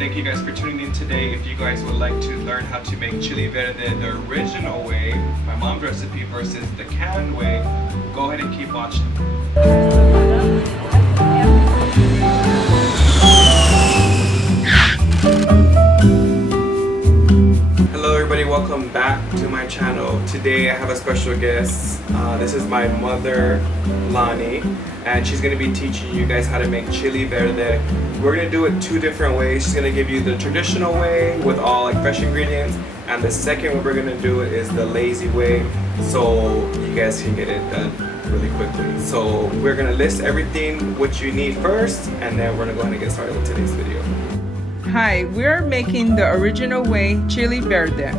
thank you guys for tuning in today. If you guys would like to learn how to make Chili Verde the original way, my mom's recipe versus the canned way, go ahead and keep watching. Hello everybody, welcome back to my channel. Today I have a special guest. This is my mother, Lonnie, and she's going to be teaching you guys how to make Chili Verde. We're going to do it two different ways. She's going to give you the traditional way with all like fresh ingredients, and the second way we're going to do it is the lazy way, so you guys can get it done really quickly. So we're going to list everything what you need first, and then we're going to go ahead and get started with today's video. Hi, we're making the original way Chili Verde.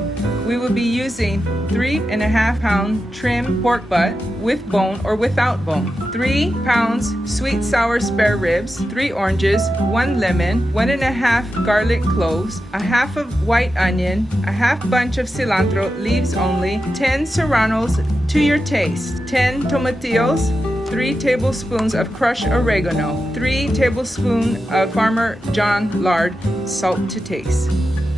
We will be using 3.5 pound trim pork butt with bone or without bone, 3 pounds sweet sour spare ribs, 3 oranges, 1 lemon, 1.5 garlic cloves, a half of white onion, a half bunch of cilantro, leaves only, 10 serranos to your taste, 10 tomatillos, 3 tablespoons of crushed oregano, 3 tablespoons of Farmer John Lard, salt to taste.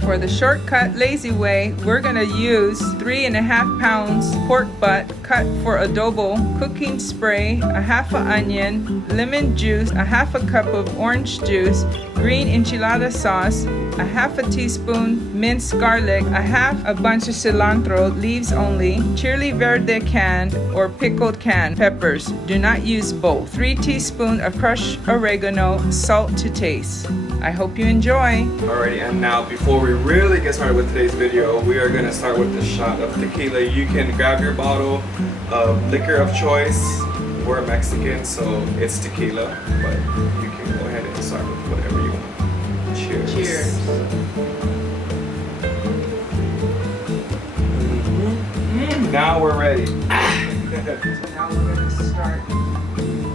For the shortcut lazy way, we're gonna use 3.5 pounds pork butt cut for adobo, cooking spray, a half an onion, lemon juice, a half a cup of orange juice, green enchilada sauce, a half a teaspoon minced garlic, a half a bunch of cilantro, leaves only, Chili Verde canned or pickled canned peppers. Do not use both. 3 teaspoons of crushed oregano, salt to taste. I hope you enjoy. Alrighty, and now before we really get started with today's video, we are going to start with the shot of tequila. You can grab your bottle of liquor of choice. We're Mexican, so it's tequila, but you can go ahead and start with whatever you want. Cheers. Cheers. Now we're ready. So now we're going to start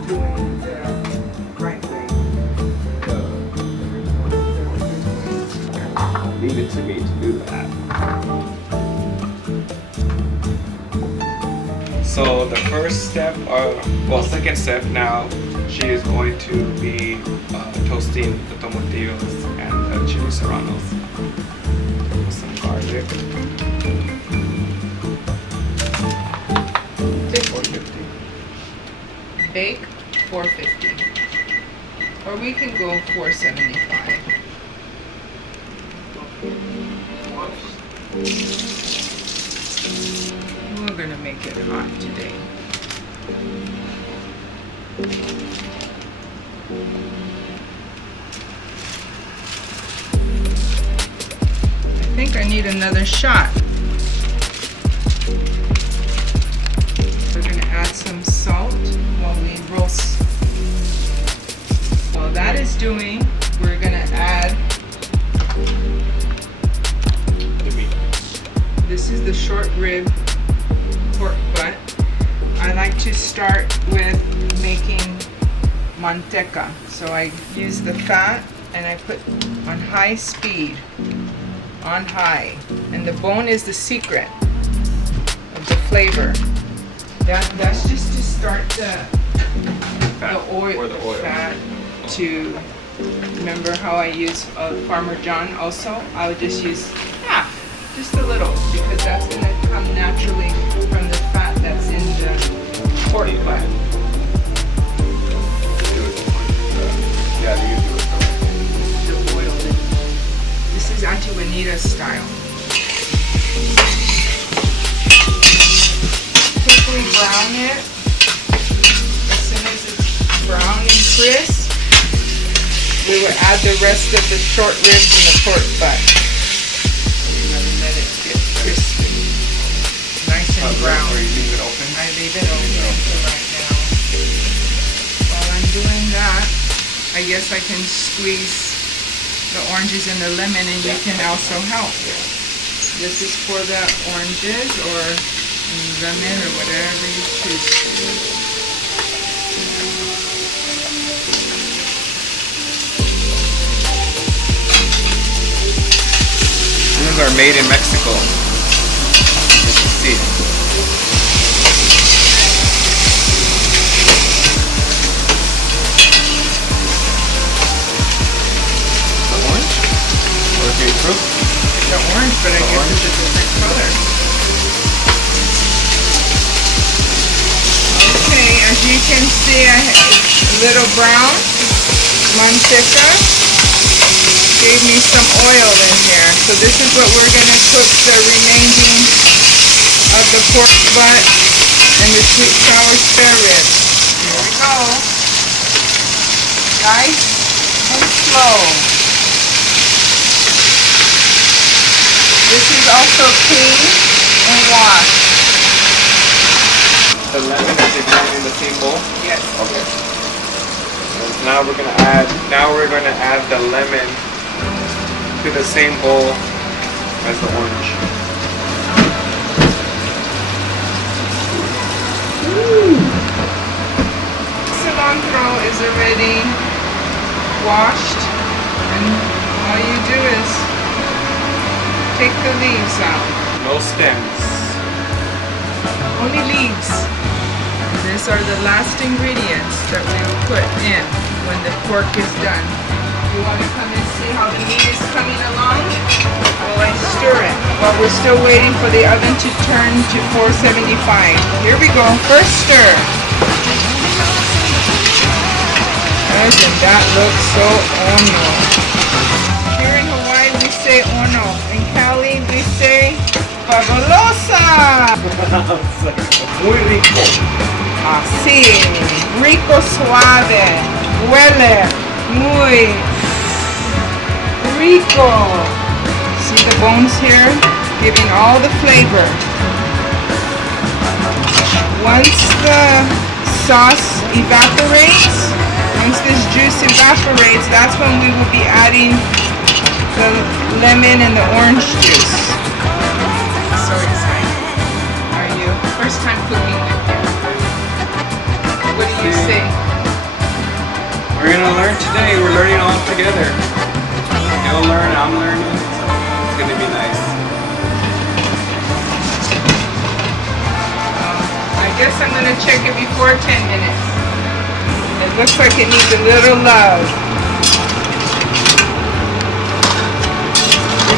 doing the right way. Leave it to me to do that. So the first step, second step now, she is going to be toasting the tomatillos and the chili serranos with some garlic. Bake 450, or we can go 475. We're gonna make it hot today. I think I need another shot. We're gonna add some salt while we roast. While that is doing, we're gonna add The meat. This is the short rib pork butt. I like to start with making manteca. So I use the fat and I put on high speed, on high. And the bone is the secret of the flavor. That's just to start the oil. Fat to, remember how I use Farmer John also? I would just use half. Just a little, because that's going to come naturally from the fat that's in the pork butt. Yeah, you do it. The oil. This is Auntie Juanita style. Quickly brown it. As soon as it's brown and crisp, we will add the rest of the short ribs and the pork butt. Let it get crispy, nice and brown. Or you leave it open? I leave it open for right now. While I'm doing that, I guess I can squeeze the oranges and the lemon, and you can also help. This is for the oranges or lemon or whatever you choose. These are made in Mexico. You can see. The orange? fruit? It's the orange, but I guess it's a different color. Okay, as you can see, I have a little brown. Manteca gave me some oil in here. So this is what we're going to cook the remaining of the pork butt and the sweet sour spare ribs. Here we go. Nice and slow. This is also clean and washed. The lemon is going in the same bowl? Yes. Okay. So now we're gonna add the lemon to the same bowl as the orange. Cilantro is already washed, and all you do is take the leaves out. No stems. Only leaves. These are the last ingredients that we will put in when the pork is done. You want to come and see how the meat is coming along? Well, I stir it while we're still waiting for the oven to turn to 475. Here we go. First stir. Doesn't that look so ono? Here in Hawaii we say ono. In Cali we say fabulosa. Muy rico. Así, rico, suave, huele muy rico. See the bones here, giving all the flavor. Once the sauce evaporates, once this juice evaporates, that's when we will be adding the lemon and the orange juice. So excited. Are you? First time cooking with you. What do you say? We're gonna learn today. We're learning all together. You'll learn, I'm learning. So it's gonna be nice. I guess I'm gonna check it before 10 minutes. It looks like it needs a little love.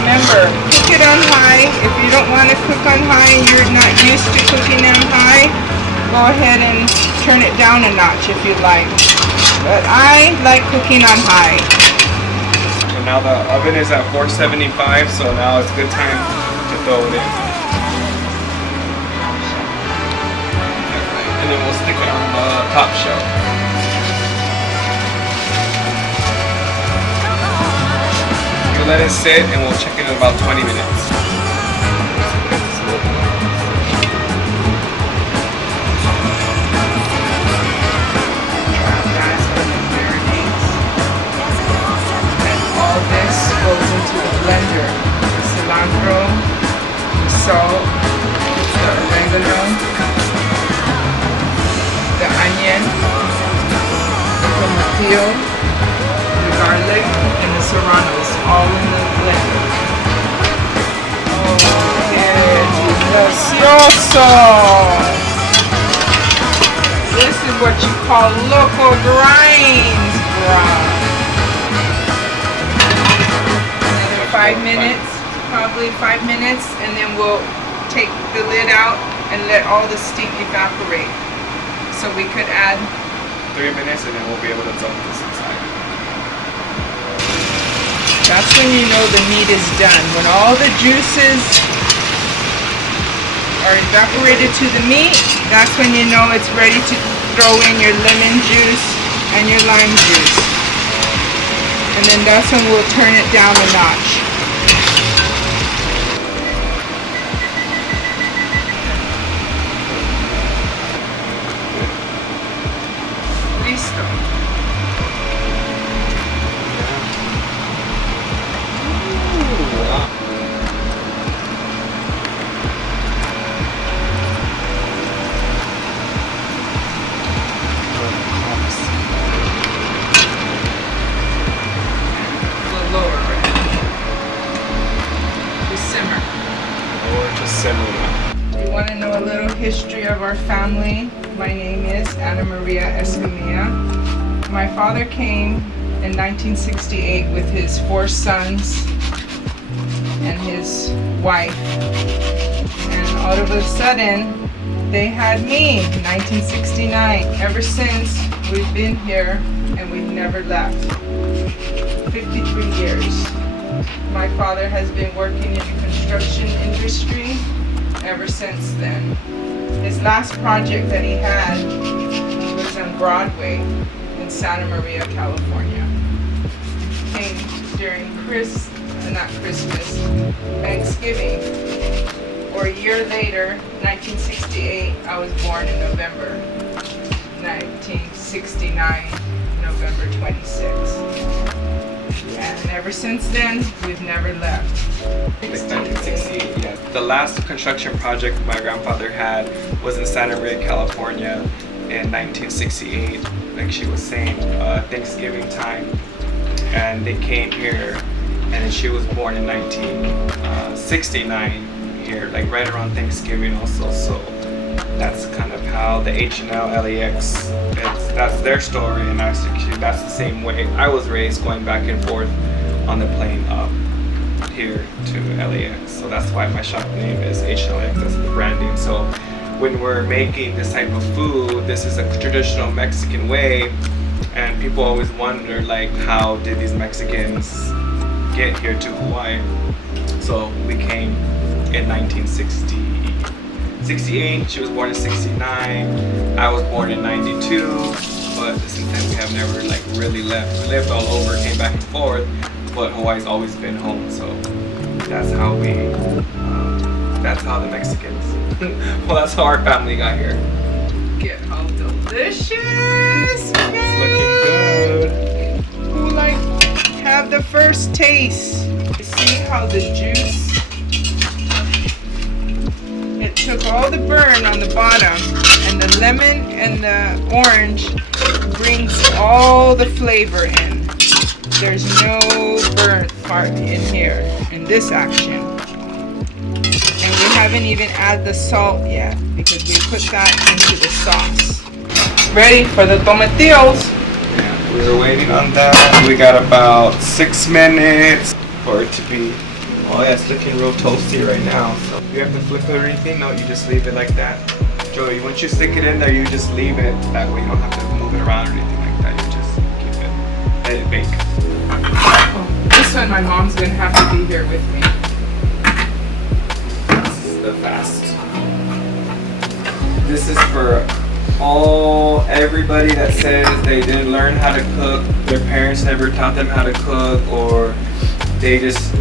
Remember, cook it on high. If you don't want to cook on high and you're not used to cooking on high, go ahead and turn it down a notch if you like. But I like cooking on high. So now the oven is at 475, so now it's a good time to throw it in. And then we'll stick it on the top shelf. We'll let it sit and we'll check it in about 20 minutes. Goes into the blender. The cilantro, the salt, the oregano, the onion, the tomatillo, the garlic, and the serranos all in the blender. Oh, delicioso! This is what you call local grinds, bruh. 5 minutes, probably 5 minutes, and then we'll take the lid out and let all the steam evaporate. So we could add 3 minutes and then we'll be able to dump this inside. That's when you know the meat is done. When all the juices are evaporated to the meat, that's when you know it's ready to throw in your lemon juice and your lime juice. And then that's when we'll turn it down a notch. Listo. You want to know a little history of our family? My name is Ana Maria Escamilla. My father came in 1968 with his 4 sons and his wife. And all of a sudden, they had me in 1969. Ever since, we've been here and we've never left. 53 years. My father has been working in the construction industry ever since then. His last project that he had was on Broadway in Santa Maria, California. Came during Thanksgiving, or a year later, 1968. I was born in November 1969, November 26th. And ever since then, we've never left. Like 1968, yeah. The last construction project my grandfather had was in Santa Maria, California in 1968, like she was saying, Thanksgiving time. And they came here, and then she was born in 1969 here, like right around Thanksgiving also. So that's kind of how the H&L LAX, that's their story, and actually that's the same way I was raised, going back and forth on the plane up here to LAX. So that's why my shop name is H&LAX, that's the branding. So when we're making this type of food, this is a traditional Mexican way, and people always wonder, like, how did these Mexicans get here to Hawaii? So we came in 1968, she was born in 69, I was born in 92, but since then we have never like really left. We lived all over, came back and forth, but Hawaii's always been home. So that's how that's how the Mexicans, well, that's how our family got here. Get how delicious! It's looking good. Who like have the first taste? You see how the juice, it took all the burn on the bottom, and the lemon and the orange brings all the flavor in. There's no burnt part in here in this action. And we haven't even added the salt yet because we put that into the sauce. Ready for the tomatillos. Yeah, we were waiting on that. We got about 6 minutes for it to be, oh yeah, it's looking real toasty right now. So you have to flip it or anything? No, you just leave it like that. Joey, once you stick it in there, you just leave it. That way you don't have to move it around or anything like that. You just keep it, let it bake. Oh, this one my mom's gonna have to be here with me. This is the fast. This is for everybody that says they didn't learn how to cook, their parents never taught them how to cook, or they just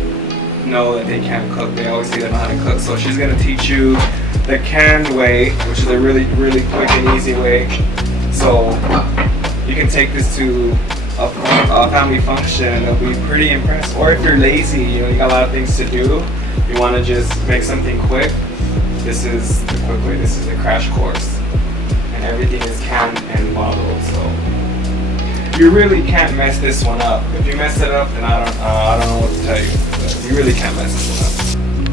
know that they can't cook. They always say they don't know how to cook. So she's gonna teach you the canned way, which is a really, really quick and easy way. So you can take this to a family function. They'll be pretty impressed. Or if you're lazy, you know, you got a lot of things to do, you want to just make something quick, this is the quick way. This is the crash course. And everything is canned and bottled. So you really can't mess this one up. If you mess it up, then I don't know what to tell you. But you really can't mess this one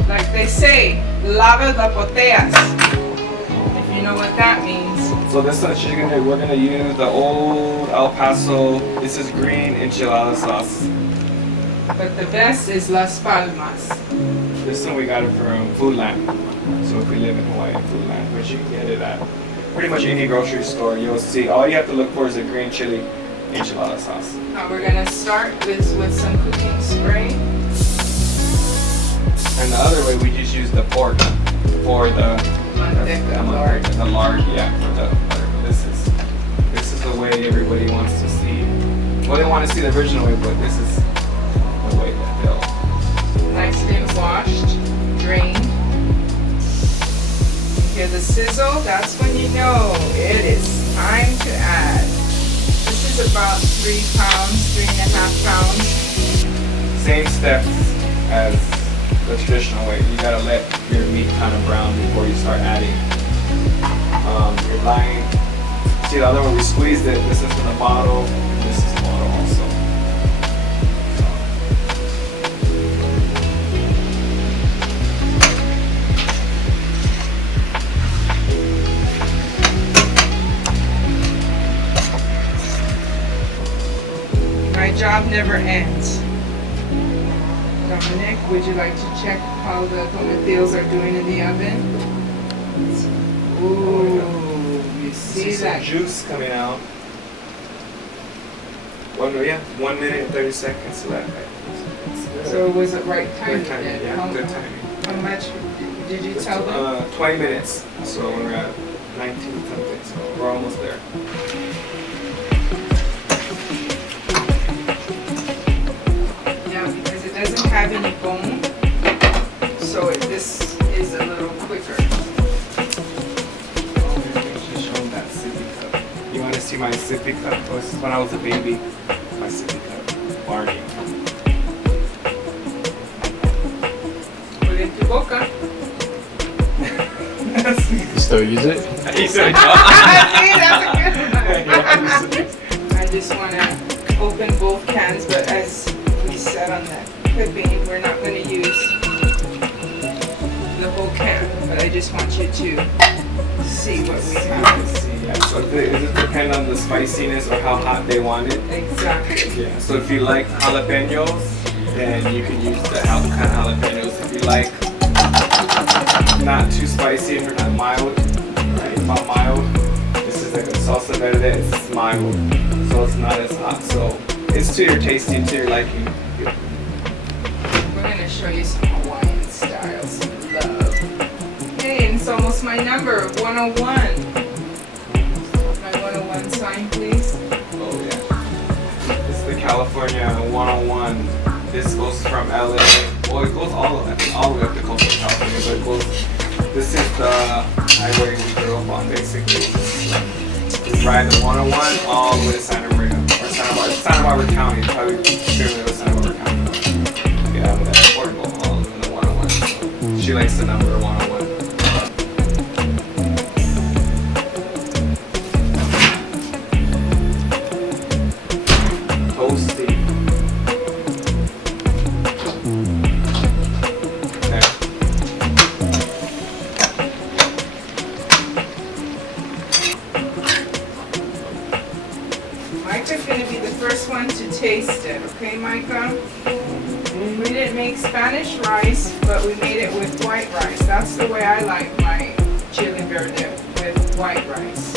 up. Like they say, lava la poteas. If you know what that means. So this one we're gonna use the old El Paso. This is green enchilada sauce. But the best is Las Palmas. This one we got it from Foodland. So if we live in Hawaii, Foodland, which you can get it at pretty much any grocery store, you'll see. All you have to look for is a green chili enchilada sauce. Now we're gonna start this with some cooking spray. And the other way, we just use the pork for the lard, yeah, for the butter. This is the way everybody wants to see. Well, they want to see the original way, but this is the way that they'll. Nicely washed, drained. Hear the sizzle? That's when you know it is time to add. This is about 3 pounds, 3.5 pounds. Same steps as the traditional way. You gotta let your meat kind of brown before you start adding your lime. See the other one, we squeezed it. This is from the bottle. And this is the bottle also. My job never ends. So Nick, would you like to check how the tomatillos are doing in the oven? Ooh, you see some that juice coming out. 1 minute and 30 seconds. So that So it was the right timing. Good timing, then. yeah, good timing. How much did you tell them? 20 minutes. So we're at 19 something. So we're almost there. Yeah, because it doesn't have any bone, so this is a little quicker. Just show that sippy cup. You want to see my sippy cup? Oh, this is when I was a baby. My sippy cup. Barney. Put it in your boca. You still use it? He said, See, that's a good one. I just want to open both cans, but as we said on the clipping, we're not going to use the whole can, but I just want you to see what we have. Yeah, so it just depends on the spiciness or how hot they want it. Exactly. Yeah, so if you like jalapenos, then you can use the kind of jalapenos. If you like not too spicy, if you're not mild, right? About mild, this is like a salsa verde, it's mild, so it's not as hot. So it's to your tasting, to your liking. We're going to show you some Hawaiian styles. Love. Hey, and it's almost my number, 101. My 101 sign, please. Oh yeah. This is the California 101. This goes from LA. Well, it goes all the way up to coastal California, but it goes. This is the highway we grew up on, basically. We ride the 101 all the way to Santa Maria, or Santa Barbara County. Probably familiar with Santa Barbara County. Get out of that airport and go all the way to the 101. So she likes the number 101. Toasty. Micah's going to be the first one to taste it, okay, Micah? We didn't make Spanish rice, but we made it with white rice. That's the way I like my chili verde, with white rice.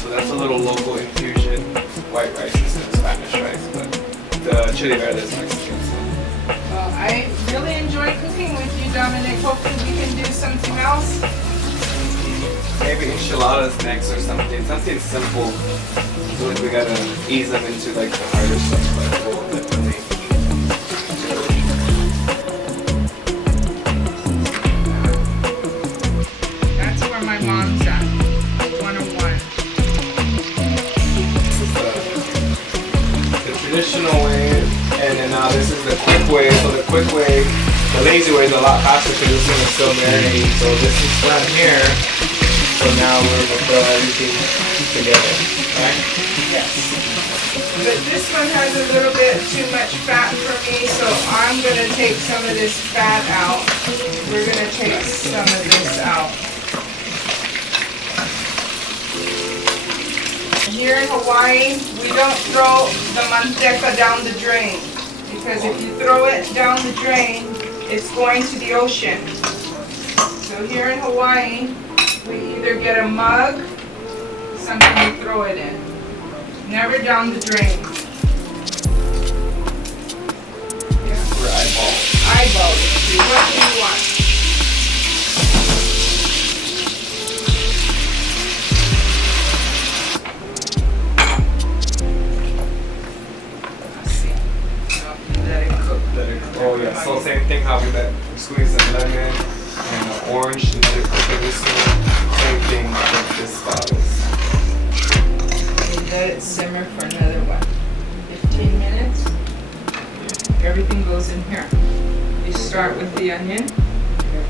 So that's a little local infusion. White rice instead of Spanish rice, but the chili verde is Mexican. So. Well, I really enjoy cooking with you, Dominic. Hopefully we can do something else. Maybe enchiladas next or something. Something simple. I feel like we gotta ease them into like the harder stuff, but we'll definitely. That's where my mom's at. 101. This is the traditional way, and then now this is the quick way. So the quick way, the lazy way is a lot faster because this one is still marinating. So this is done here. So now we're gonna throw everything together, right? Yes. But this one has a little bit too much fat for me, so I'm going to take some of this fat out. We're going to take some of this out. Here in Hawaii, we don't throw the manteca down the drain, because if you throw it down the drain, it's going to the ocean. So here in Hawaii, we either get a mug, something to throw it in. Never down the drain. Yeah. We're eyeballs. Eyeballs. What do you want? Let's see. No, let it cook. Oh yeah, so same thing how we squeeze the lemon and the orange and let it cook in this one. Same thing with this style. Let it simmer for another, 15 minutes? Everything goes in here. You start with the onion.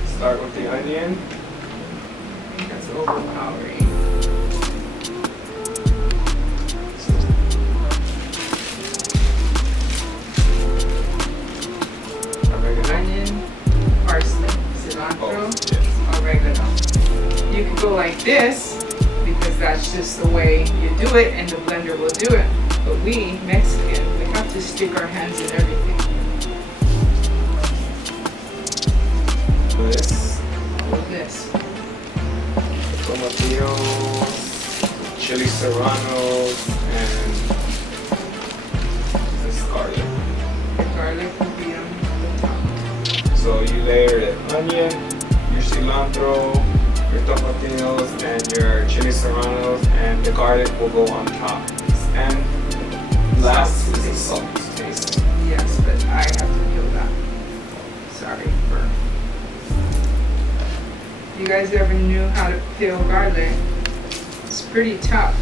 Start with the onion. That's overpowering. Onion, parsley, cilantro, oregano. You could go like this, because that's just the way you do it and the blender will do it. But we, Mexican, we have to stick our hands in everything. serranos, and this garlic. Garlic will be on the top. So you layer the onion, your cilantro, your tomatillos, and your chili serranos, and the garlic will go on top. And last is the salt to taste. Yes, but I have to peel that. Sorry for. You guys ever knew how to peel garlic? It's pretty tough.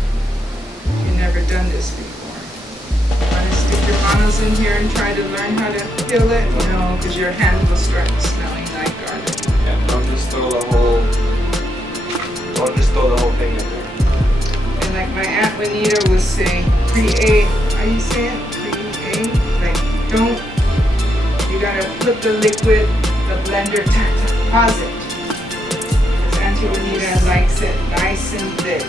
You've never done this before. Want to stick your manos in here and try to learn how to peel it? No, because your hands will start smelling like garlic. Yeah, don't just throw the whole thing in there. And like my Aunt Juanita would say, pre-A, how you say it? Pre-A? Like, don't, you gotta put the liquid, the blender to deposit. Because Auntie Juanita likes it nice and thick.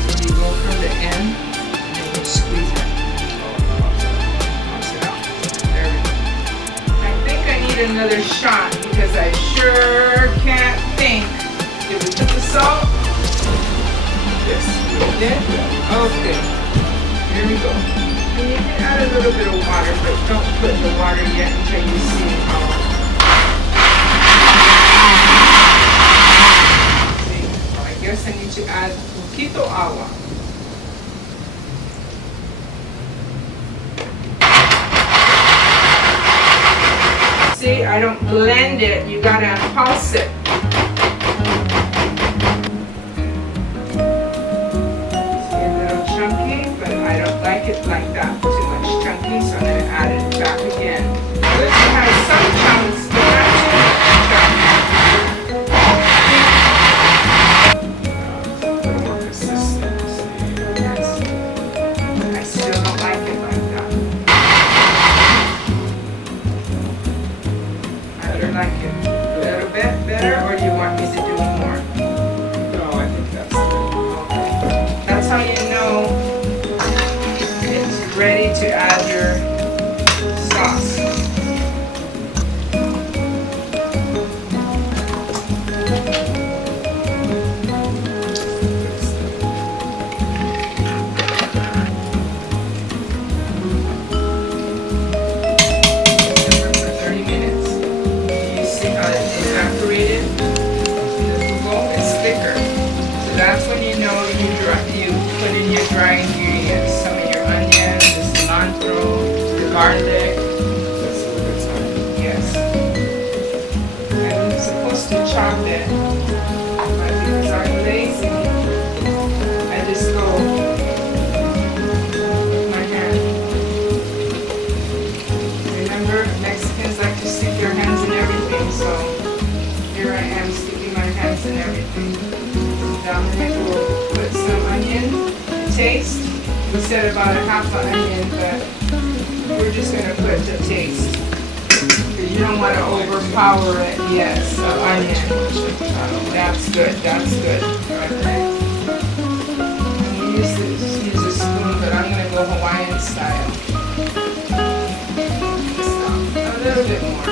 So you go from the end and then you squeeze it. Toss it out. There we go. I think I need another shot because I sure can't think. Did we put the salt? Yes. Yeah? Okay. Here we go. And you can add a little bit of water, but don't put the water yet until you see how. See? Oh, I guess I need to add poquito agua. See, I don't blend it. You gotta pulse it. It like that, too much chunky, so I'm going to add it back again. This has some chunks, but not too much chunks. A little more consistency. Yes. I still don't like it like that. I don't like it. A little bit better, or do you want me to do more? No, I think that's good. Okay. That's how you know ready to add your sauce. For 30 minutes. You see how it evaporated? It's thicker. So that's when you know you put in your dry ingredients. Some of your onions, the cilantro, the garlic. That's a good time. Yes. I'm supposed to chop it, but because I'm lazy, I just go with my hand. Remember, Mexicans like to stick their hands in everything, so here I am sticking my hands in everything. Dominic will put some onion to taste. We said about a half an onion, but we're just going to put the taste. Because you don't want to overpower it. Yes, the onion. That's good, that's good. Okay. Use a spoon, but I'm going to go Hawaiian style. A little bit more.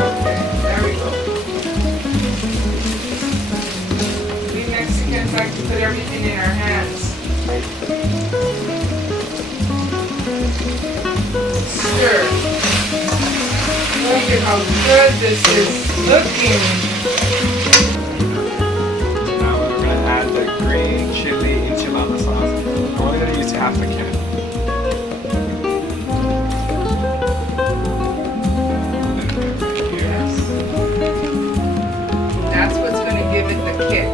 Okay, there we go. We Mexicans like to put everything in our hands. Stir. Look at how good this is looking. Now we're going to add the green chili enchilada sauce. I'm only going to use half a can. Yes. That's what's going to give it the kick.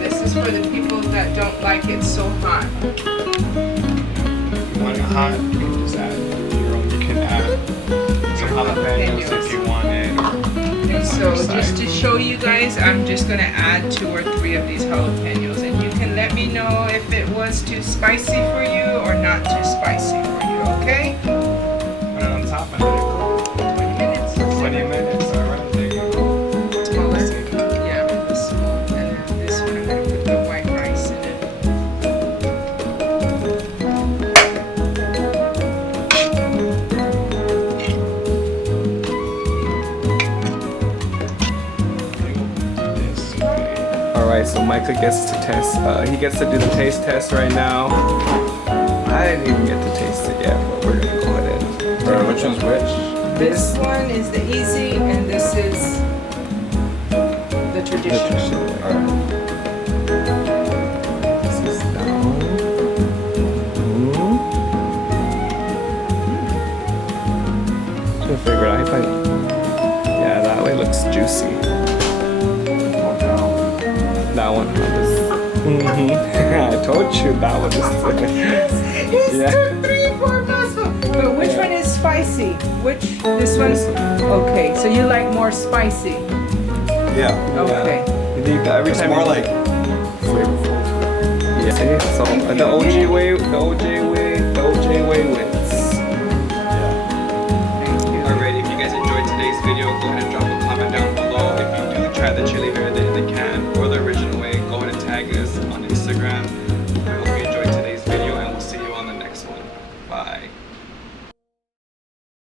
This is for the people that don't like it so hot. If you want it hot, you can just add your own. You can add some jalapenos if you want it. So just to show you guys, I'm just going to add 2 or 3 of these jalapenos. And you can let me know if it was too spicy for you or not too spicy for you, okay? Put it on top and let it cook. 20 minutes. 20 minutes, alright, there you go. Smaller? Yeah, with the small. And then this one, I'm going to put the white rice in it. Alright, so So Micah gets to test. He gets to do the taste test right now. I didn't even get to taste it yet, but we're gonna go ahead and. Alright, which one's which? This one is the easy, and this is the traditional. Alright. This is that one. Should figure out if I. Yeah, that way looks juicy. That one has. I told you that one is. It took 3-4 mouthfuls. But which one is spicy? This one? Okay, so you like more spicy. Yeah. Okay. Every It's time more you- like flavorful. Yeah. See? So the OG way wins. Yeah. Thank you. Alright, if you guys enjoyed today's video, go ahead and drop a